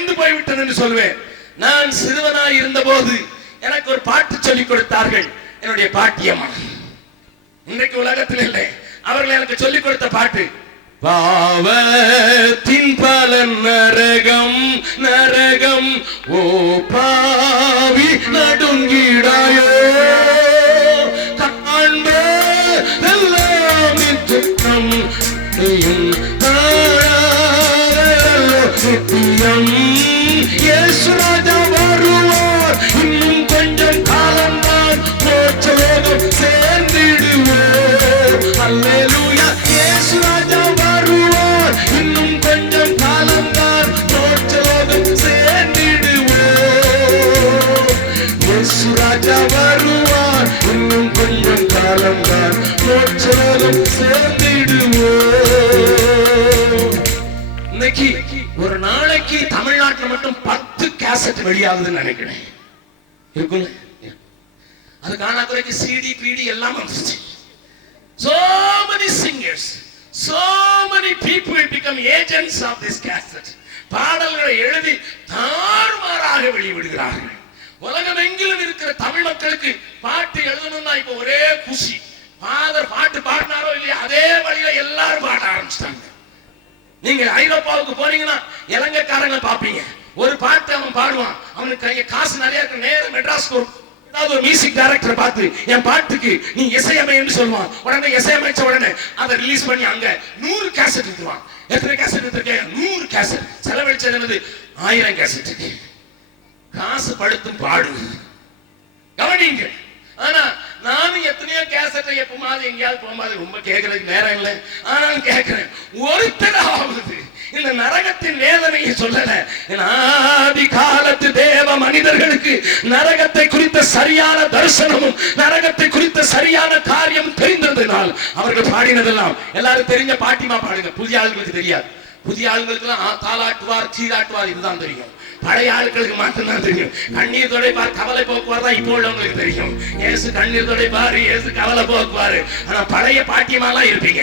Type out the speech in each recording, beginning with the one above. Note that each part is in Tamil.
தொலைந்து போய்விட்டது என்று சொல்வேன். நான் சிறுவனாய் இருந்த போது எனக்கு ஒரு பாட்டு சொல்லிக் கொடுத்தார்கள். என்னுடைய பாட்டியம்மா இன்றைக்கு உலகத்தில் இல்லை, அவர்கள் எனக்கு சொல்லிக் கொடுத்த பாட்டு. பாவத்தின் பலன் நரகம் நரகம், ஓ பாவி நடுங்கிடாயோ, காண்பதெல்லாம் துக்கம் நித்தியம். இயேசு ராஜா வருவார், இன்னும் கொஞ்சம் காலம்தான், மோட்சலோகம் சேர்ந்திடுவோம். அல்லேலூயா. இயேசு ராஜா வருவார், இன்னும் கொஞ்சம் காலம்தான், மோட்சலோகம் சேர்ந்திடுவோம். இயேசு ராஜா வருவார், இன்னும் கொஞ்சம் காலம்தான், மோட்சலோகம் சேர்ந்திடுவோம். இன்னைக்கு ஒரு நாளைக்கு தமிழ்நாட்டில் மட்டும் 10 கேசட் வெளியாகுதுன்னு நினைக்கிறேன். இருக்குல்ல? அது காணாக்குறைக்கு சிடி பிடி எல்லாம் வந்துச்சு. So many singers, so many people become agents of this cassette. பாடல்களை எழுதி தாறுமாறாக வெளியிடுகிறார்கள். உலகம் எங்கிலும் இருக்கிற தமிழ் மக்களுக்கு பாட்டு எழுதணும்னா இப்ப ஒரே குஷி. ஃபாதர் பாட்டு பாடினாரோ இல்லையா, அதே வழியில எல்லாரும் பாட ஆரம்பிச்சிட்டாங்க. நீங்க ஐரோப்பாவுக்கு போனீங்கன்னா இலங்கைக்காரங்களை பாப்பீங்க. ஒரு பாட்டு அவன் பாடுவான், அவனுக்கு கைய காசு நிறைய இருக்கு, நேரம் மெட்ராஸ்க்கு ஏதாவது ஒரு மியூசிக் டைரக்டரை பார்த்து என் பாட்டுக்கு நீ இசையமைன்னு சொல்லுவான். உடனே இசையமைச்ச உடனே அதை ரிலீஸ் பண்ணி அங்க 100 கேசட் எடுத்துவான். எத்தனை கேசட் எடுத்திருக்கேன்? 100 கேசட். செலவழிச்சது என்னது? 1000 கேசட். காசு படுத்தும் பாடு. கவனிங்க. ஆனா நானும் எத்தனையோ கேசட்டை எப்பமாவது எங்கேயாவது போகும்போது ரொம்ப கேட்கறதுக்கு நேரம் இல்லை, ஆனாலும் கேட்கிறேன். ஒருத்தராவது இந்த நரகத்தின் வேதனையை சொல்லல. ஆதி காலத்து தேவ மனிதர்களுக்கு நரகத்தை குறித்த சரியான தரிசனமும் நரகத்தை குறித்த சரியான காரியம் தெரிந்ததினால் அவர்கள் பாடினதெல்லாம் எல்லாரும் தெரிஞ்ச பாட்டிமா பாடுங்க. புதிய ஆளுங்களுக்கு தெரியாது. புதிய ஆளுங்களுக்கு தாளாட்டுவார் சீராட்டுவார் இதுதான் தெரியும். பழைய ஆட்களுக்கு மட்டும்தான் தெரியும். கண்ணீர் துடைப்பார் கவலை போக்குவார் தான் இப்போ உள்ளவங்களுக்கு தெரியும். ஏசு கண்ணீர் துடைப்பாரு, ஏசு கவலை போக்குவாரு. ஆனா பழைய பாட்டியமாலாம் இருப்பீங்க.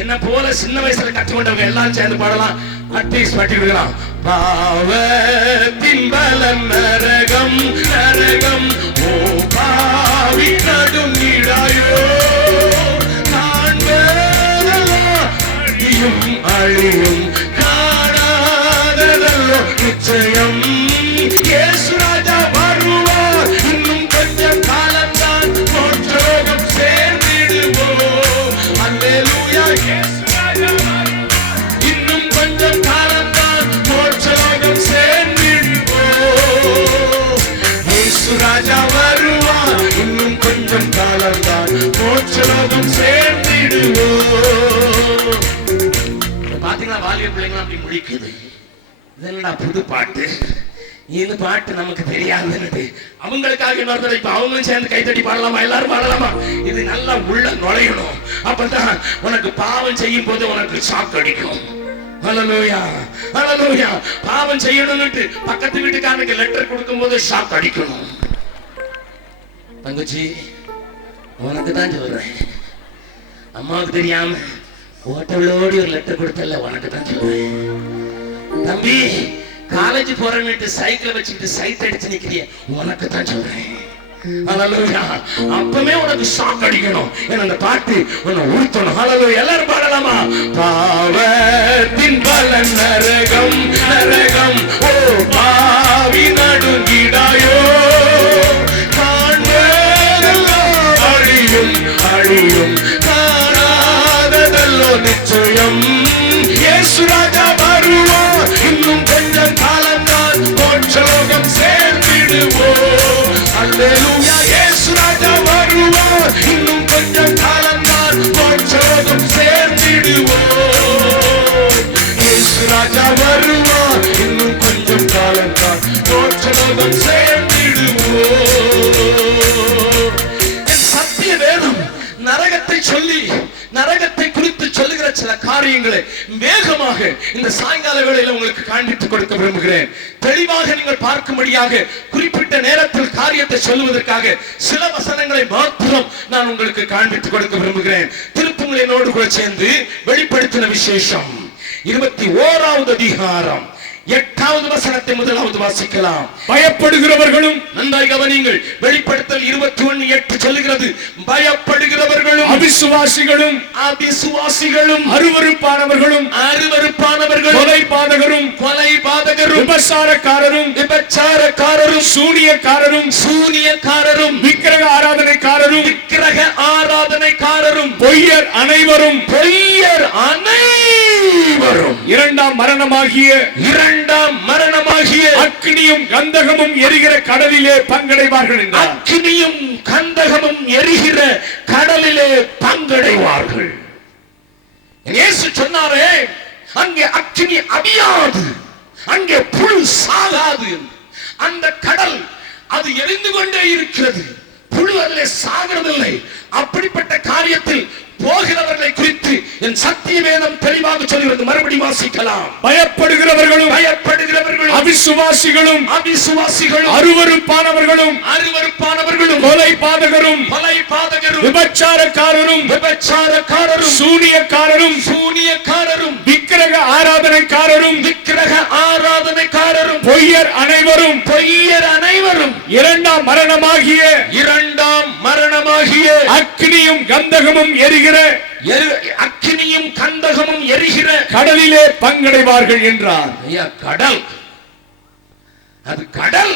என்ன போல சின்ன வயசுல கற்றுக்கொண்டவங்க எல்லாரும் சேர்ந்து பாடலாம். அட்லீஸ்ட் பாட்டி கொடுக்கலாம். பாவத்தின் பலன் நரகம் நரகம், ஓ பாவி நடுங்கிடாயோ, காண்பதெல்லாம் அழியும் அழியும், காணாததல்லோ நிச்சயம். இயேசு ராஜா வருவார், இன்னும் கொஞ்சம் காலம்தான், மோட்சலோகம் சேர்ந்திடுவோம். அல்லேலூயா. இயேசு ராஜா இன்னும் கொஞ்சம் காலம்தான், மோட்சலோகம் சேர்ந்திடுவோம். இயேசு ராஜா வருவார், இன்னும் கொஞ்சம் காலம்தான், மோட்சலோகம் சேர்ந்திடுவோம். பாத்தீங்களா, வாலிய பிள்ளைங்க அப்படி முடிக்குது. இதென்னடா புது பாட்டு, இந்த பாட்டு நமக்கு தெரியாதுன்னு அவங்களுக்காக இன்னொருத்தர் இப்ப அவங்களும் சேர்ந்து கைத்தட்டி பாடலாமா? எல்லாரும் பாடலாமா? இது நல்லா உள்ள நுழையணும். அப்பதான் உனக்கு பாவம் செய்யும் போது உனக்கு ஷாக் அடிக்கும். ஹல்லேலூயா ஹல்லேலூயா. பாவம் செய்யணும்னு பக்கத்து வீட்டுக்காரனுக்கு லெட்டர் கொடுக்கும் போது ஷாக் அடிக்கணும். தங்கச்சி உனக்கு தான் சொல்றேன், அம்மாவுக்கு தெரியாம ஹோட்டலோடு ஒரு லெட்டர் கொடுத்தல, உனக்கு தான் சொல்றேன். தம்பி காலேஜ் போறேன்னு சைக்கிள் வச்சுக்கிட்டு சைட் அடிச்சு நிக்கிறிய, உனக்கு தான் சொல்றேன். ஹல்லேலூயா. அப்பவே உனக்கு ஷாக் அடிக்கணும். அந்த பாட்டு உன்னை உறுத்தணும். ஹல்லேலூயா. எல்லாரும் பாடலாமா? பாவத்தின் பலன் நரகம் நரகம், ஓ பாவி நடுங்கிடாயோ, காண்பதெல்லாம் அழியும் அழியும், காணாததல்லோ நிச்சயம். இயேசு ராஜா வருவார், இன்னும் கொஞ்சம் காலம்தான், மோட்சலோகம் சேர்ந்திடுவோம். அல்லேலூயா. இயேசு ராஜா வருவார், இன்னும் கொஞ்சம் காலம்தான், மோட்சலோகம் சேர்ந்திடுவோம். இயேசு ராஜா வருவார், இன்னும் கொஞ்சம் காலம்தான், மோட்சலோகம் சேர்ந்திடுவோம். என் சத்திய வேதம் நரகத்தை சொல்லி நரகத்தை குறித்து சொல்லுகிற சில காரியங்களை வேகமாக இந்த சாயங்கால வேளையில் உங்களுக்கு காண்பித்துக் கொடுக்க விரும்புகிறேன். தெளிவாக நீங்கள் பார்க்கும்படியாக குறிப்பிட்ட நேரத்தில் காரியத்தை சொல்லுவதற்காக சில வசனங்களை மாத்திரம் நான் உங்களுக்கு காண்பித்துக் கொடுக்க விரும்புகிறேன். திருப்புங்கள் என்னோடு கூட சேர்ந்து வெளிப்படுத்தின விசேஷம் 21வது அதிகாரம் 8வது வசனத்தை முதலாவது வாசிக்கலாம். பயப்படுகிறவர்களும், நன்றாய் கவனியுங்கள், வெளிப்படுத்தல் 21:8 சொல்லுகிறது, பயப்படுகிறவர்களும் அவிசுவாசிகளும், அருவருப்பானவர்களும், கொலைபாதகரும், விபச்சாரக்காரரும், சூனியக்காரரும், விக்கிரக ஆராதனைக்காரரும், பொய்யர் அனைவரும், இரண்டாம் மரணமாகிய அக்கினியும் கந்தகமும் எரிகிற கடலிலே பங்கடைவார்கள் என்றார். அக்கினியும் கந்தகமும் எரிகிற கடலிலே பங்கடைவார்கள். இயேசு சொன்னாரே, அங்கே அக்கினி அவியாது, அங்கே புழு சாகாது. அந்த கடல் அது எரிந்து கொண்டே இருக்கிறது, புழு அதிலே சாகிறதில்லை. அப்படிப்பட்ட காரியத்தில் போகிறவர்களை குறித்து என் சத்திய வேதம் தெளிவாக சொல்கிறது. மறுபடி வாசிக்கலாம். பயப்படுகிறவர்களும், அவிசுவாசிகளும், அருவருப்பானவர்களும், கொலைபாதகரும், விபச்சாரக்காரரும், சூனியக்காரரும், விக்கிரக ஆராதனைக்காரரும், பொய்யர் அனைவரும், இரண்டாம் மரணமாகிய அக்கினியும் கந்தகமும் எரிகிற கடலிலே பங்கடைவார்கள் என்றார். கடல், அது கடல்.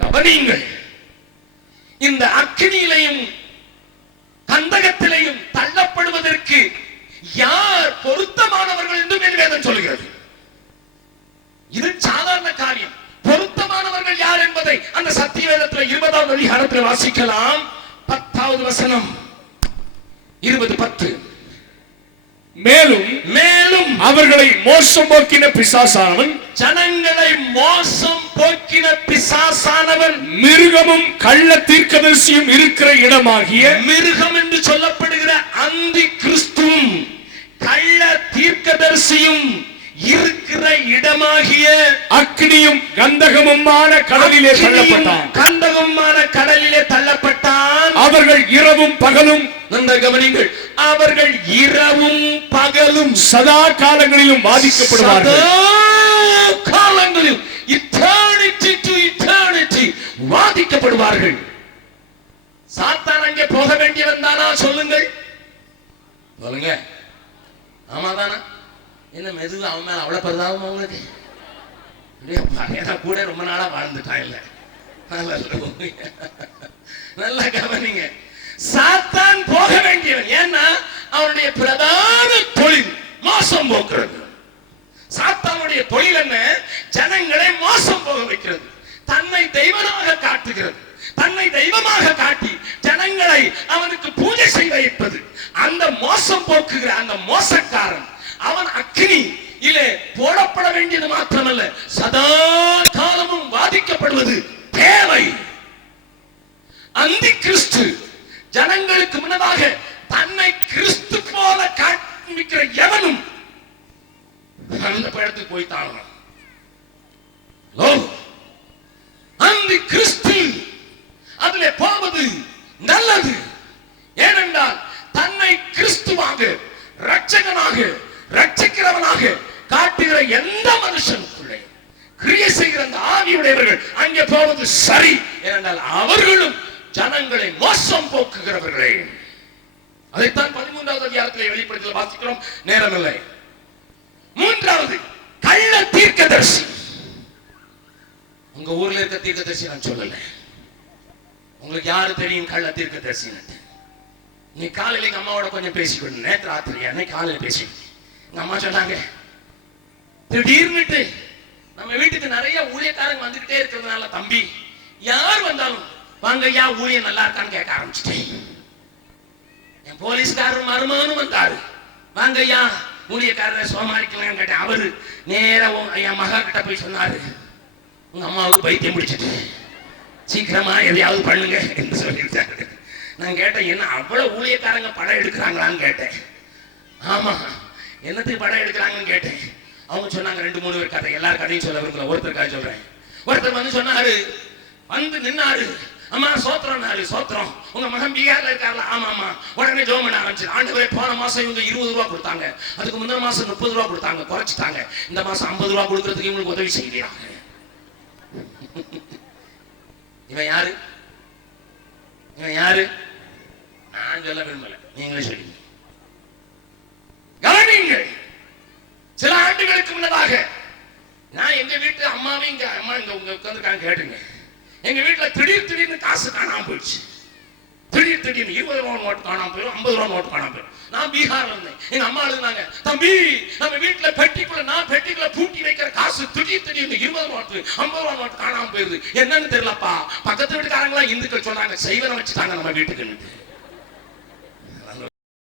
கவனியுங்கள், இந்த அக்கினியிலையும் கந்தகத்திலையும் தள்ளப்படுவதற்கு யார் பொருத்தமானவர்கள் என்று வேதம் சொல்கிறது. இது சாதாரண காரியம். பொருத்தமானவர்கள் யார் என்பதை அந்த சத்திய வேதத்தில் 20வது அதிகாரத்தில் வாசிக்கலாம். 10வது வசனம், 20:10. மேலும் அவர்களை மோசம் போக்கின பிசாசானவன், ஜனங்களை மோசம் போக்கின பிசாசானவன், மிருகமும் கள்ள தீர்க்கதரிசியும் இருக்கிற இடமாகிய, மிருகம் என்று சொல்லப்படுகிற அந்தி கிறிஸ்துவும் கள்ள தீர்க்கதரிசியும் இருக்கிற இடமாகிய அக்கினியும் கந்தகமுமான கடலிலே தள்ளப்பட்டான். அவர்கள் இரவும் பகலும், கவனிங்கள், அவர்கள் இரவும் பகலும் சதா காலங்களிலும் பாதிக்கப்படுவார்கள். காலங்களிலும் eternity to eternity வாதிக்கப்படுவார்கள். சாத்தான் அங்கே போக வேண்டியவன் தானா? சொல்லுங்கள். ஆமாதானா? என்ன மெதுவா அவன் மேல அவ்வளவு பரிதாபம் உங்களுக்கு? கூட ரொம்ப நாளா வாழ்ந்துட்டான். இல்ல, நல்லா கவனிங்க. சாத்தான் போக வேண்டியவன். ஏன்னா அவனுடைய பிரதான தொழில் மோசம் போக்குறது. சாத்தானுடைய தொழில் என்ன? ஜனங்களை மோசம் போக வைக்கிறது, தன்னை தெய்வமாக காட்டுகிறது, தன்னை தெய்வமாக காட்டி ஜனங்களை அவனுக்கு பூஜை செய்ய வைப்பது. அந்த மோசம் போக்குகிற அந்த மோசக்காரன் அவன் அக்கினி இலே போடப்பட வேண்டியது மாத்திரமல்ல, சதா காலமும் வாதிக்கப்படுவது தேவை. அந்தி கிறிஸ்து ஜனங்களுக்கு முன்னதாக தன்னை கிறிஸ்து போல காண்பிக்கிற எவனும் அந்த இடத்துக்கு போய்த்தான். அந்தி கிறிஸ்து அதிலே போவது நல்லது. ஏனென்றால் தன்னை கிறிஸ்துவாக, ரட்சகனாக, ரட்சிக்கிறவனாக காட்டுகிற எந்த மனுஷனுக்குள்ளே கிரியை செய்கிற அந்த ஆவியுடையவர்கள் அங்கே போவது சரி. ஏனென்றால் அவர்களும் ஜனங்களை மோசம் போக்குகிறவர்களே. அதைத்தான் 13வது அதிகாரத்திலே வெளிப்படுத்தல வாசிக்கிறோம். நேரமில்லை. 3வது கள்ள தீர்க்கதரிசி. உங்க ஊர்ல இருக்க தீர்க்கதரிசி நான் சொல்லல. உங்களுக்கு யாரு தெரியும் கள்ள தீர்க்கதரிசி? நீ காலையில எங்க அம்மாவோட கொஞ்சம் பேசிக்கணும். நேற்று ராத்திரி அன்னைக்கு காலையில பேசி எங்க அம்மா சொன்னாங்க, திடீர்னுட்டு நம்ம வீட்டுக்கு நிறைய ஊழியக்காரங்க வந்துகிட்டே இருக்கிறதுனால தம்பி யார் வந்தாலும் வாங்க ஐயா ஊழியம் நல்லா இருக்கான்னு கேட்க ஆரம்பிச்சுட்டேன். என் போலீஸ்காரர் மருமகனும் வந்தாரு, வாங்க ஐயா ஊழியக்காரரை சோமாரிக்கலான்னு கேட்டேன். அவரு நேரம் என் மகா கிட்ட போய் சொன்னாரு, உங்க அம்மாவுக்கு பைத்தியம் பிடிச்சிட்டு சீக்கிரமா எதையாவது பண்ணுங்க என்று சொல்லிட்டாரு. நான் கேட்டேன், என்ன அவ்வளவு ஊழியக்காரங்க படம் எடுக்கிறாங்களான்னு கேட்டேன். ஆமா, என்னத்துக்கு படம் எடுக்கிறாங்கன்னு கேட்டேன். அவங்க சொன்னாங்க 2-3 பேர் கதை, எல்லாரும் கதையும் சொல்ல விரும்பல, ஒருத்தர் கதை சொல்றேன். ஒருத்தர் வந்து சொன்னாரு, வந்து நின்னாரு, அம்மா சோத்திரம் நாலு சோத்திரம், உங்க மகன் பீகார்ல இருக்காருல, ஆமா ஆமா. உடனே ஜெபம் பண்ண ஆரம்பிச்சு, ஆண்டவரே போன மாசம் இவங்க 20 ரூபா கொடுத்தாங்க, அதுக்கு முந்தின மாசம் 30 ரூபா கொடுத்தாங்க, குறைச்சிட்டாங்க, இந்த மாசம் 50 ரூபா கொடுக்கறதுக்கு இவங்களுக்கு உதவி செய்கிறாங்க. இவன் யாரு? இவன் யாரு? நான் சொல்ல விரும்பல, நீங்களே சொல்லி கவனிங்கள். சில ஆண்டுகளுக்கு முன்னதாக நான் எங்க வீட்டு அம்மாவையும் இங்க அம்மா இங்க உட்கார்ந்துருக்காங்க கேட்டுங்க. எங்க வீட்டுல திடீர்னு காசு காணாம போயிடுச்சு. திடீர்னு 20 ரூபா நோட்டு காணாம போயிடும், 50 ரூபா நோட்டு காணாம போயிடும். நான் பீகார்ல இருந்தேன். எங்க அம்மா எழுதுனாங்க, தம்பி நம்ம வீட்டுல பெட்டிக்குள்ள பூட்டி வைக்கிற காசு திடீர்னு 20 நோட்டு 50 ரூபா நோட்டு காணாம போயிருது, என்னன்னு தெரியலப்பா. பக்கத்து வீட்டுக்காரங்களா இந்துக்கள் சொல்றாங்க, செய்வனை வச்சுட்டாங்க நம்ம வீட்டுக்கு.